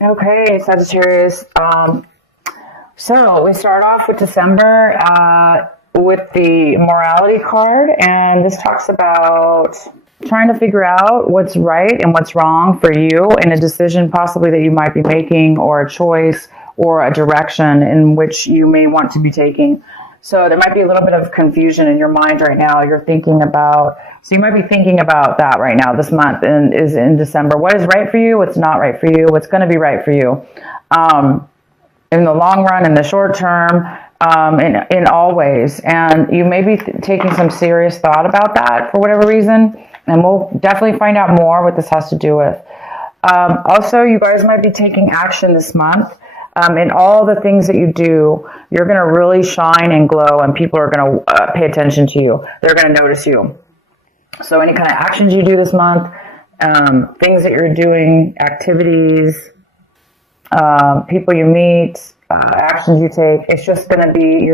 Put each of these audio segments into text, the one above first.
Okay, Sagittarius. So we start off with December with the morality card, and this talks about trying to figure out what's right and what's wrong for you in a decision possibly that you might be making, or a choice or a direction in which you may want to be taking. So there might be a little bit of confusion in your mind right now. So you might be thinking about that right now, this month, and is in December. What is right for you? What's not right for you? What's going to be right for you? In the long run, in the short term, in all ways. And you may be taking some serious thought about that for whatever reason. And we'll definitely find out more what this has to do with. Also, you guys might be taking action this month. In all the things that you do, you're going to really shine and glow, and people are going to pay attention to you. They're going to notice you. So any kind of actions you do this month, things that you're doing, activities, people you meet, actions you take, it's just going to be,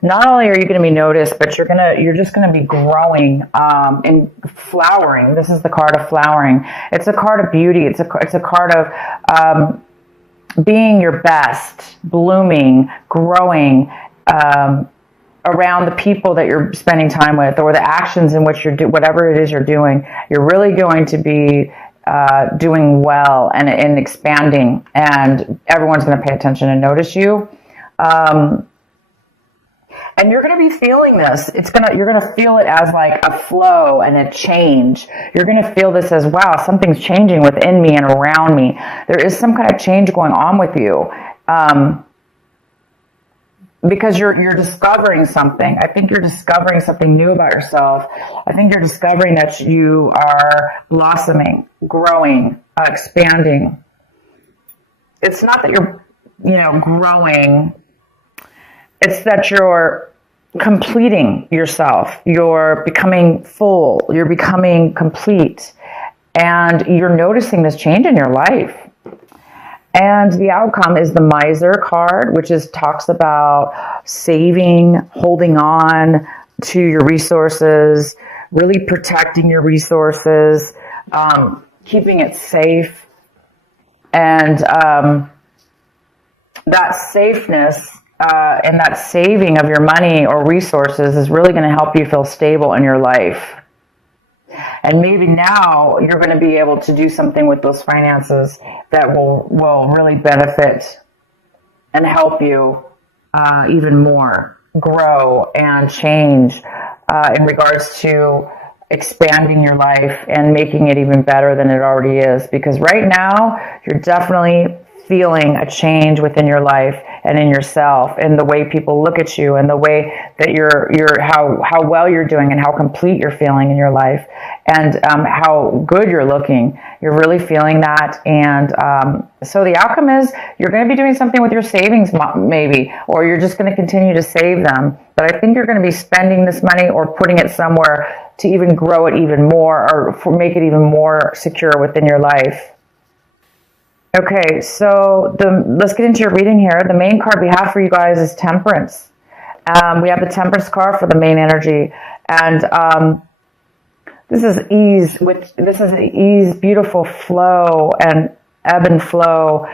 not only are you going to be noticed, but you're just going to be growing, and flowering. This is the card of flowering. It's a card of beauty. It's a card of, being your best, blooming, growing, around the people that you're spending time with, or the actions in which whatever it is you're doing, you're really going to be doing well and expanding, and everyone's going to pay attention and notice you. And you're going to be feeling this. You're going to feel it as like a flow and a change. You're going to feel this as, wow, something's changing within me and around me. There is some kind of change going on with you. Because you're discovering something. I think you're discovering something new about yourself. I think you're discovering that you are blossoming, growing, expanding. It's not that you're, growing. It's that you're completing yourself. You're becoming full. You're becoming complete. And you're noticing this change in your life. And the outcome is the Miser card, which talks about saving, holding on to your resources, really protecting your resources, keeping it safe. And that safeness and that saving of your money or resources is really going to help you feel stable in your life. And maybe now you're going to be able to do something with those finances that will really benefit and help you even more grow and change in regards to expanding your life and making it even better than it already is. Because right now you're definitely feeling a change within your life and in yourself, and the way people look at you, and the way that how well you're doing, and how complete you're feeling in your life, and how good you're looking. You're really feeling that. And so the outcome is you're going to be doing something with your savings, maybe, or you're just going to continue to save them. But I think you're going to be spending this money or putting it somewhere to even grow it even more, or make it even more secure within your life. Okay, so let's get into your reading here. The main card we have for you guys is Temperance. We have the Temperance card for the main energy, and this is ease. This is ease, beautiful flow and ebb and flow.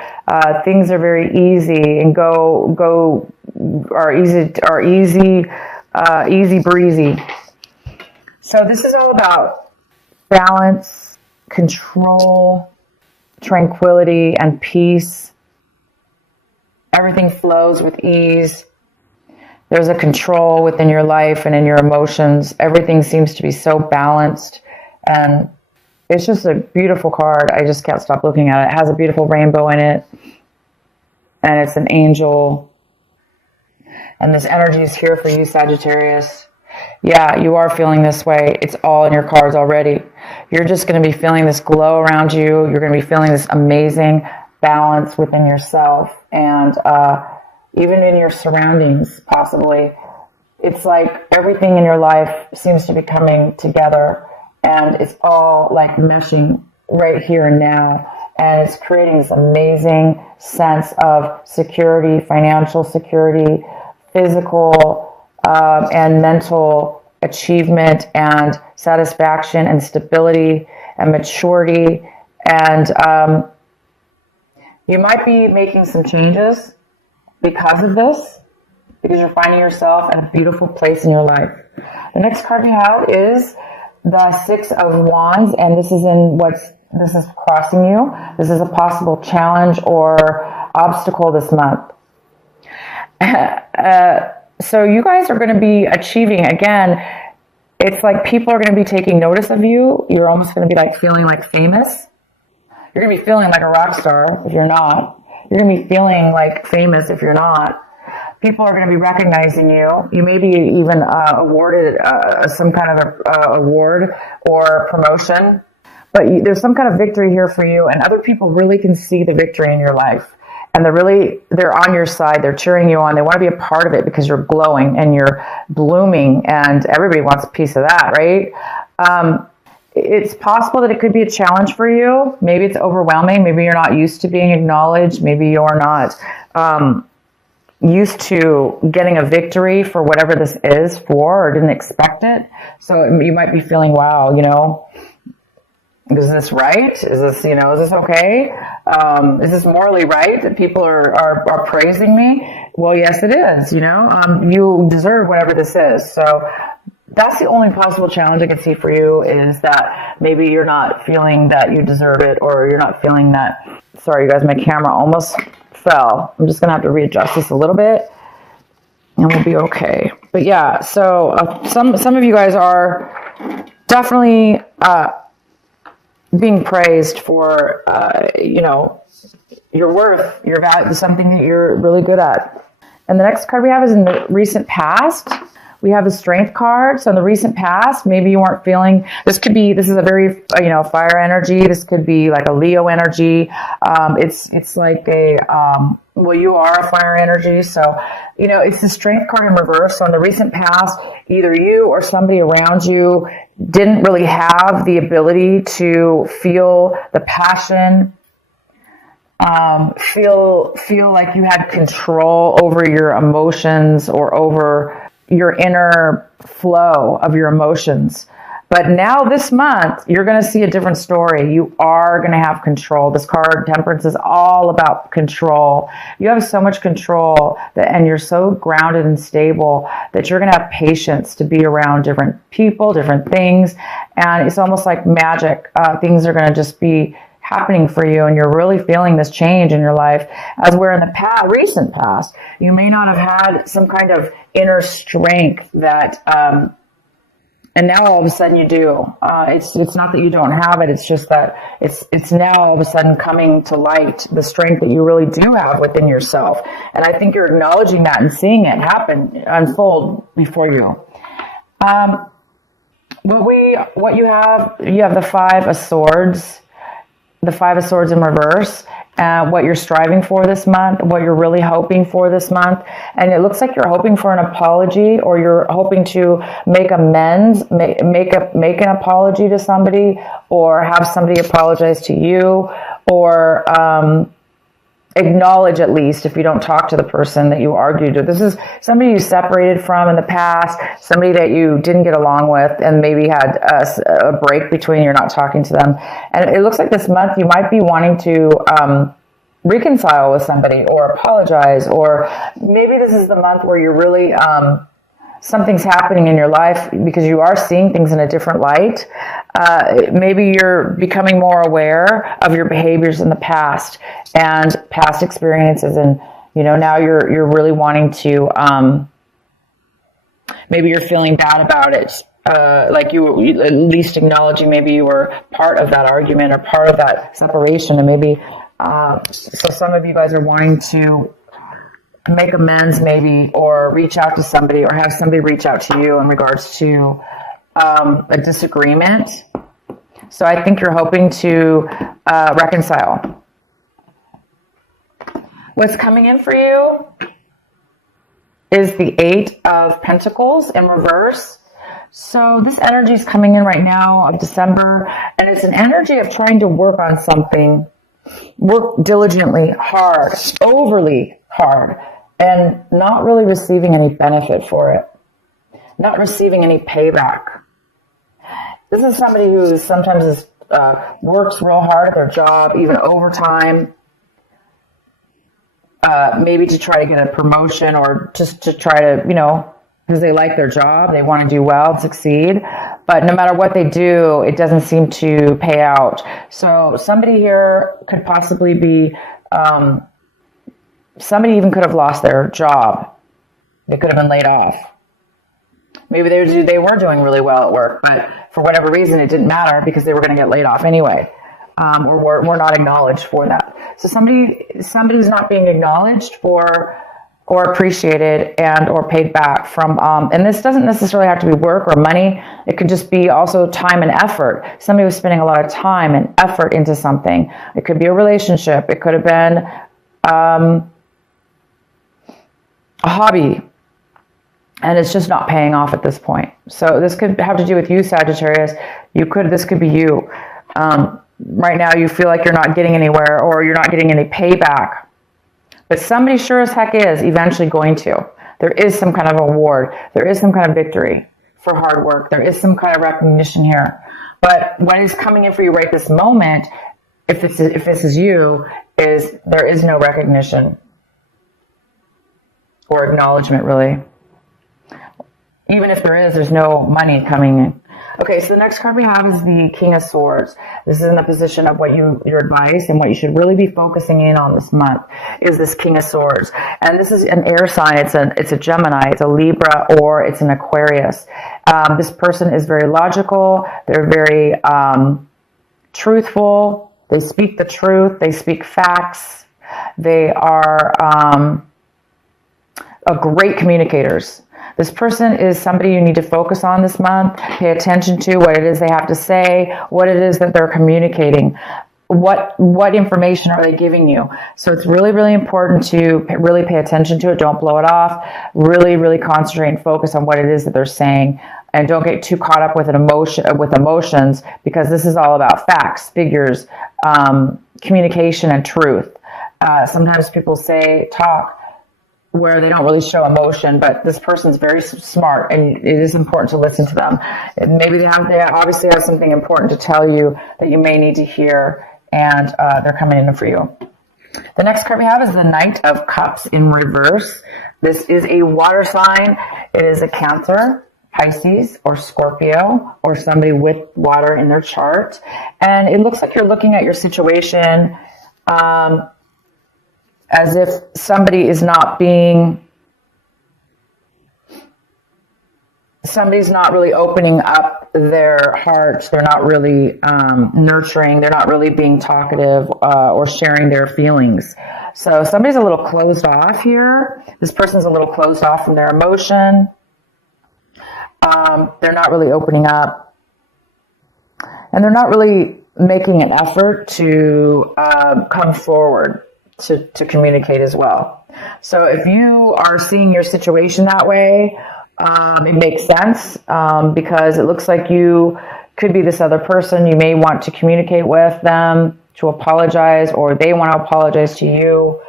Things are very easy and are easy breezy. So this is all about balance, control, tranquility, and peace. Everything flows with ease. There's a control within your life and in your emotions. Everything seems to be so balanced, and it's just a beautiful card. I just can't stop looking at it. It has a beautiful rainbow in it, and it's an angel, and this energy is here for you, Sagittarius. Yeah, you are feeling this way. It's all in your cards already. You're just going to be feeling this glow around you. You're going to be feeling this amazing balance within yourself, and even in your surroundings, possibly. It's like everything in your life seems to be coming together, and it's all like meshing right here and now. And it's creating this amazing sense of security, financial security, physical and mental achievement and satisfaction and stability and maturity. And You might be making some changes because of this, because you're finding yourself in a beautiful place in your life. The next card we have is the Six of Wands, and this is crossing you. This is a possible challenge or obstacle this month. So you guys are going to be achieving, again, it's like people are going to be taking notice of you. You're almost going to be like feeling like famous. You're going to be feeling like a rock star if you're not. You're going to be feeling like famous if you're not. People are going to be recognizing you. You may be even awarded some kind of award or promotion. But there's some kind of victory here for you, and other people really can see the victory in your life. And they're on your side. They're cheering you on. They want to be a part of it because you're glowing and you're blooming, and everybody wants a piece of that, right? It's possible that it could be a challenge for you. Maybe it's overwhelming. Maybe you're not used to being acknowledged. Maybe you're not used to getting a victory for whatever this is for, or didn't expect it. So you might be feeling, wow, is this right? Is this, is this okay? Is this morally right that people are praising me? Well, yes, it is, you deserve whatever this is. So that's the only possible challenge I can see for you, is that maybe you're not feeling that you deserve it, or you're not feeling that. Sorry, you guys, my camera almost fell. I'm just going to have to readjust this a little bit and we'll be okay. But yeah, so some of you guys are definitely being praised for, your worth, your value, something that you're really good at. And the next card we have is in the recent past. We have a strength card. So in the recent past, maybe you weren't feeling, this is a very, fire energy. This could be like a Leo energy. It's like you are a fire energy. So, it's the strength card in reverse. So in the recent past, either you or somebody around you didn't really have the ability to feel the passion, feel like you had control over your emotions or over your inner flow of your emotions. But now this month, you're going to see a different story. You are going to have control. This card, Temperance, is all about control. You have so much control and you're so grounded and stable that you're going to have patience to be around different people, different things. And it's almost like magic. Things are going to just be happening for you, and you're really feeling this change in your life. As where in the recent past, you may not have had some kind of inner strength that, and now all of a sudden you do. It's not that you don't have it. It's just that it's now all of a sudden coming to light, the strength that you really do have within yourself. And I think you're acknowledging that and seeing it unfold before you. What you have the Five of Swords. The Five of Swords in reverse, what you're striving for this month, what you're really hoping for this month. And it looks like you're hoping for an apology, or you're hoping to make amends, make an apology to somebody, or have somebody apologize to you, or acknowledge, at least if you don't talk to the person that you argued with. This is somebody you separated from in the past, somebody that you didn't get along with and maybe had a break between, you're not talking to them. And it looks like this month you might be wanting to reconcile with somebody or apologize, or maybe this is the month where you're really something's happening in your life because you are seeing things in a different light. Maybe you're becoming more aware of your behaviors in the past and past experiences, and now you're really wanting to. Maybe you're feeling bad about it, like you at least acknowledging maybe you were part of that argument or part of that separation, and maybe so some of you guys are wanting to make amends maybe, or reach out to somebody, or have somebody reach out to you in regards to a disagreement. So I think you're hoping to reconcile. What's coming in for you is the Eight of Pentacles in reverse. So this energy is coming in right now of December, and it's an energy of trying to work on something, work diligently, hard, overly hard, and not really receiving any benefit for it, not receiving any payback. This is somebody who sometimes works real hard at their job, even overtime, maybe to try to get a promotion or just to try to, because they like their job, they want to do well and succeed. But no matter what they do, it doesn't seem to pay out. So somebody here could possibly be, somebody even could have lost their job. They could have been laid off. Maybe they were doing really well at work, but for whatever reason, it didn't matter because they were going to get laid off anyway, or were not acknowledged for that. So somebody's not being acknowledged for or appreciated and or paid back from, and this doesn't necessarily have to be work or money. It could just be also time and effort. Somebody was spending a lot of time and effort into something. It could be a relationship. It could have been a hobby, and it's just not paying off at this point. So this could have to do with you, Sagittarius. This could be you. Right now you feel like you're not getting anywhere or you're not getting any payback. But somebody sure as heck is eventually going to. There is some kind of award. There is some kind of victory for hard work. There is some kind of recognition here. But what is coming in for you right this moment, if this is you, is there is no recognition or acknowledgement, really. Even if there is, there's no money coming in. Okay, so the next card we have is the King of Swords. This is in the position of what your advice and what you should really be focusing in on this month is this King of Swords. And this is an air sign. It's a Gemini, it's a Libra, or it's an Aquarius. This person is very logical. They're very truthful. They speak the truth. They speak facts. They are great communicators. This person is somebody you need to focus on this month. Pay attention to what it is they have to say, what it is that they're communicating, what information are they giving you. So it's really, really important to really pay attention to it. Don't blow it off. Really, really concentrate and focus on what it is that they're saying. And don't get too caught up with emotions, because this is all about facts, figures, communication, and truth. Sometimes people talk where they don't really show emotion, but this person's very smart, and it is important to listen to them. And maybe they obviously have something important to tell you that you may need to hear, and they're coming in for you. The next card we have is the Knight of Cups in reverse. This is a water sign. It is a Cancer, Pisces, or Scorpio, or somebody with water in their chart. And it looks like you're looking at your situation as if somebody is somebody's not really opening up their heart. They're not really nurturing. They're not really being talkative or sharing their feelings. So somebody's a little closed off here. This person's a little closed off from their emotion. They're not really opening up. And they're not really making an effort to come forward to communicate as well. So if you are seeing your situation that way, it makes sense because it looks like you could be this other person. You may want to communicate with them to apologize, or they want to apologize to you.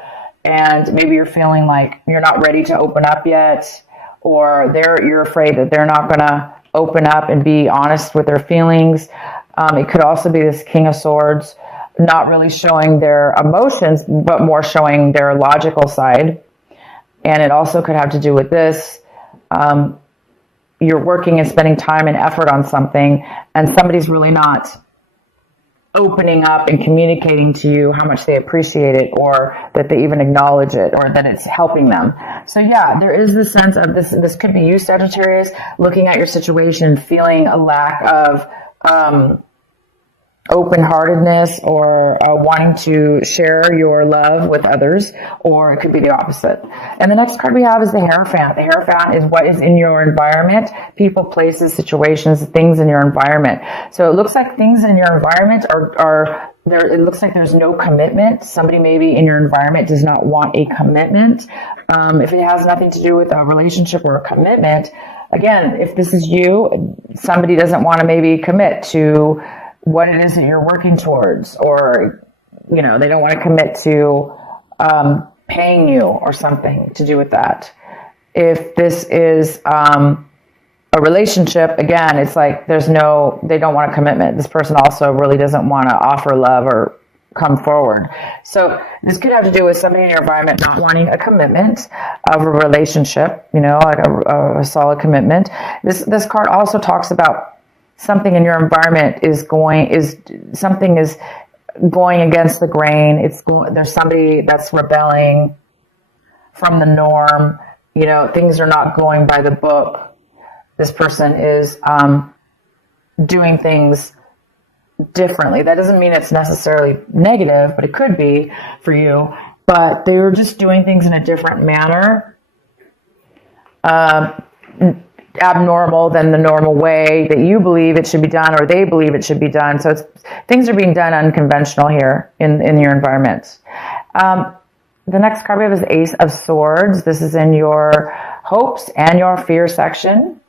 And maybe you're feeling like you're not ready to open up yet, or you're afraid that they're not going to open up and be honest with their feelings. It could also be this King of Swords, not really showing their emotions, but more showing their logical side. And it also could have to do with this. You're working and spending time and effort on something, and somebody's really not opening up and communicating to you how much they appreciate it, or that they even acknowledge it, or that it's helping them. So yeah, there is this sense of this could be you, Sagittarius, looking at your situation, feeling a lack of open-heartedness, or wanting to share your love with others, or it could be the opposite. And the next card we have is the Hierophant. The Hierophant is what is in your environment: people, places, situations, things in your environment. So it looks like things in your environment are there. It looks like there's no commitment. Somebody maybe in your environment does not want a commitment. If it has nothing to do with a relationship or a commitment, again, if this is you, somebody doesn't want to maybe commit to what it is that you're working towards, or, they don't want to commit to paying you or something to do with that. If this is a relationship, again, it's like they don't want a commitment. This person also really doesn't want to offer love or come forward. So this could have to do with somebody in your environment not wanting a commitment of a relationship, like a solid commitment. This card also talks about something in your environment is going against the grain. There's somebody that's rebelling from the norm. Things are not going by the book. This person is doing things differently. That doesn't mean it's necessarily negative, but it could be for you. But they were just doing things in a different manner, abnormal than the normal way that you believe it should be done or they believe it should be done. So things are being done unconventional here in your environment. The next card we have is Ace of Swords. This is in your hopes and your fear section.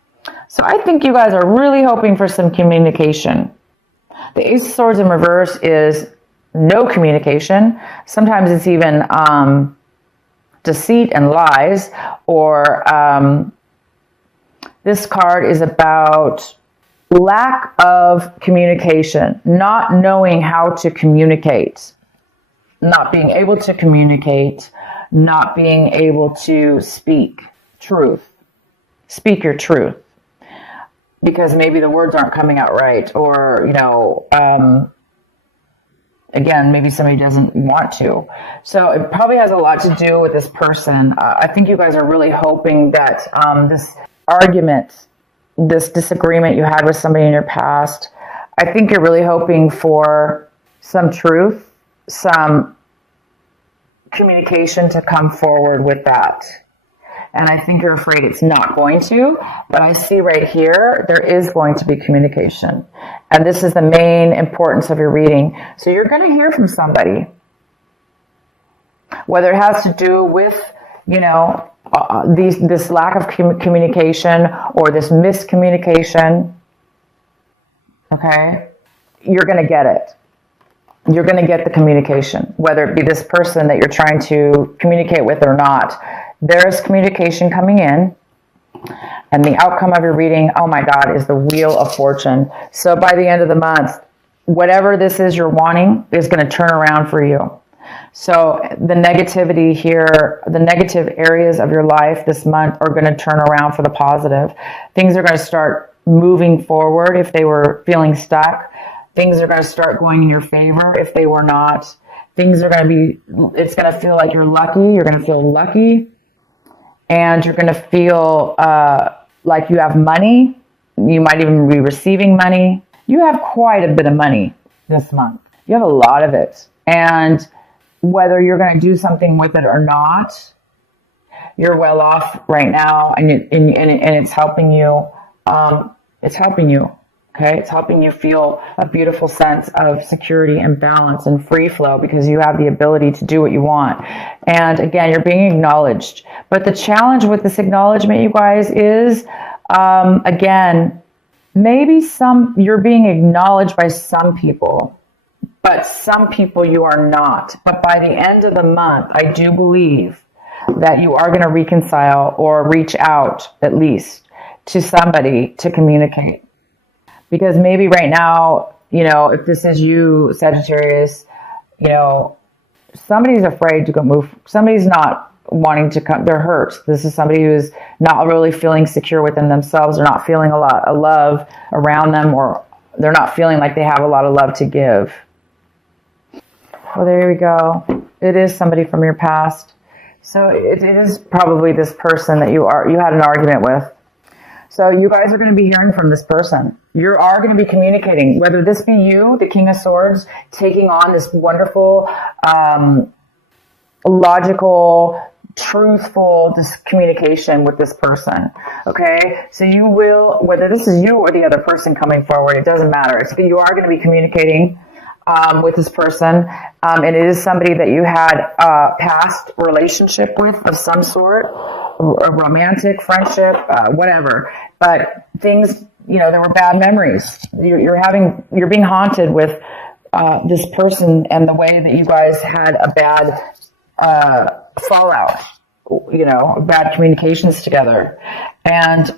So I think you guys are really hoping for some communication. The Ace of Swords in reverse is no communication. Sometimes it's even deceit and lies, or this card is about lack of communication, not knowing how to communicate, not being able to communicate, not being able to speak truth. Speak your truth. Because maybe the words aren't coming out right, or, again, maybe somebody doesn't want to. So it probably has a lot to do with this person. I think you guys are really hoping that this argument, this disagreement you had with somebody in your past, I think you're really hoping for some truth, some communication to come forward with that. And I think you're afraid it's not going to, but I see right here, there is going to be communication. And this is the main importance of your reading. So you're going to hear from somebody, whether it has to do with, this lack of communication or this miscommunication. Okay. You're going to get it. You're going to get the communication, whether it be this person that you're trying to communicate with or not. There is communication coming in, and the outcome of your reading, oh my God, is the Wheel of Fortune. So by the end of the month, whatever this is you're wanting is going to turn around for you. So the negativity here, the negative areas of your life this month are going to turn around for the positive. Things are going to start moving forward if they were feeling stuck. Things are going to start going in your favor if they were not. Things are going to be, it's going to feel like you're lucky. You're going to feel lucky. And you're going to feel like you have money. You might even be receiving money. You have quite a bit of money this month. You have a lot of it. And whether you're going to do something with it or not, you're well off right now. And it's helping you. It's helping you. Okay, it's helping you feel a beautiful sense of security and balance and free flow because you have the ability to do what you want. And again, you're being acknowledged. But the challenge with this acknowledgement, you guys, is, again, maybe you're being acknowledged by some people, but some people you are not. But by the end of the month, I do believe that you are going to reconcile or reach out, at least, to somebody to communicate. Because maybe right now, if this is you, Sagittarius, somebody's afraid to go move. Somebody's not wanting to come. They're hurt. This is somebody who's not really feeling secure within themselves. They're not feeling a lot of love around them, or they're not feeling like they have a lot of love to give. Well, there we go. It is somebody from your past. So it is probably this person that you had an argument with. So you guys are going to be hearing from this person. You are going to be communicating, whether this be you, the King of Swords, taking on this wonderful, logical, truthful communication with this person. Okay? So you will, whether this is you or the other person coming forward, it doesn't matter. You are going to be communicating with this person. And it is somebody that you had a past relationship with of some sort, a romantic friendship, whatever. But things, there were bad memories. You're being haunted with this person and the way that you guys had a bad fallout, bad communications together. And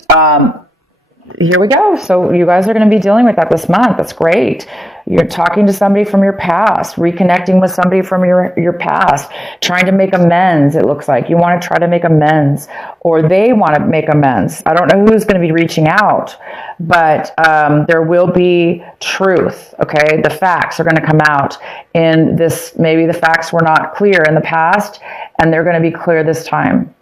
here we go. So you guys are going to be dealing with that this month. That's great. You're talking to somebody from your past, reconnecting with somebody from your past, trying to make amends. It looks like you want to try to make amends, or they want to make amends. I don't know who's going to be reaching out, but there will be truth. Okay. The facts are going to come out in this. Maybe the facts were not clear in the past, and they're going to be clear this time.